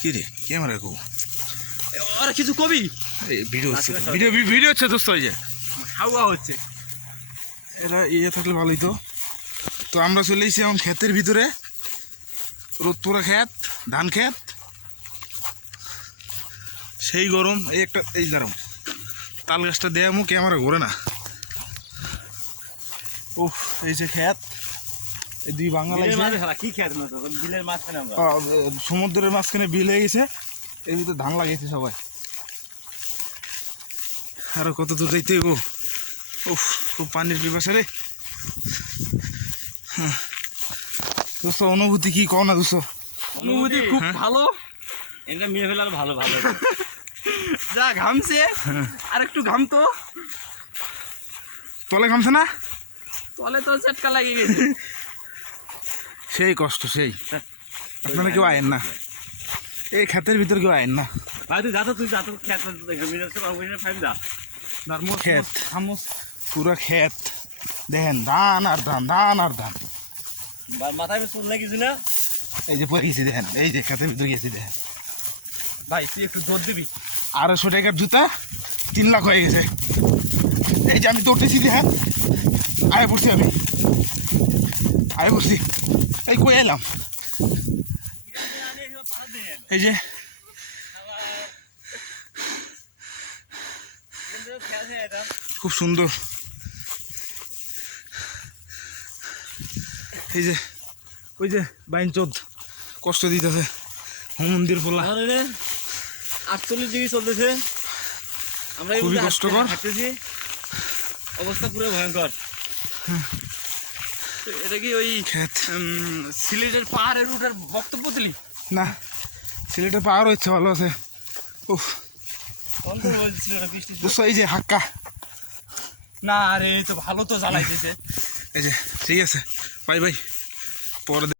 কি রে ক্যামেরা কো আর কিছু কবি ভিডিও হচ্ছে ভিডিও হচ্ছে দোস্ত এই যে হাওয়া হচ্ছে এটা ইয়ে থাকলে ভালোই তো। তো আমরা চলে এসেছি এখন ক্ষেতের ভিতরে, রোদ পোড়া ক্ষেত, ধান ক্ষেত, সেই গরম। এই একটা এই দাঁড়াম তাল গাছটা দেয়া মুখ ক্যামেরা ঘোরে না। উফ এই যে ক্ষেত, এই দুই বাঙালি কি খেত বিলের মাঝখানে সমুদ্রের মাঝখানে বিল হয়ে গেছে, এর ভিতরে ধান লাগিয়েছে সবাই। আরো কত দূর যাইতে গো, উফ খুব পানির পিপাসা রে। দোস্ত অনুভূতি কি কও না দোস্ত? অনুভূতি খুব ভালো, এটা মেয়ে ফেলার ভালো ভালো যা ঘামছে আর একটু ঘামতো, তলে ঘামছে না, তলে তো চটকা লাগিয়ে গেছে। সেই কষ্ট সেই। আপনারা কেউ আয়েন না এই ক্ষেতের ভিতর, কেউ আয়েন না। ভাই তুই যা তো খেত ক্ষেত পুরো ক্ষেত দেখেন, ধান আর ধান, ধান আর ধান। মাথায় চুল লাগিয়েছি না, এই যে পরে গেছি দেখেন, এই যে ক্ষেতের ভিতরে গেছি দেখেন। ভাই তুই একটু দৌড় দিবি। 250 টাকার জুতা 3 লাখ হয়ে গেছে। এই যে আমি দৌড়তেছি দেখেন, আয় পড়ছি, আমি আয় পড়ছি। এই কই এলাম, এই যে খুব সুন্দর। এই যে ওই যে বাইন চোদ কষ্ট দিতেছে, মন্দির পোলা 48 ডিগ্রি চলতেছে, আমরা খুবই কষ্টকর, হাঁটতেছি, অবস্থা পুরো ভয়ঙ্কর। এটা কি ওই ক্ষেত সিলেটের পাহাড়ের রুটের বক্তব্য দিলি না? সিলেটের পাহাড় হচ্ছে ভালো আছে। উফ দোস্ত এই যে হাক্কা, না আরে তো ভালো তো জ্বালাইতেছে। এই যে ঠিক আছে, বাই বাই, পরে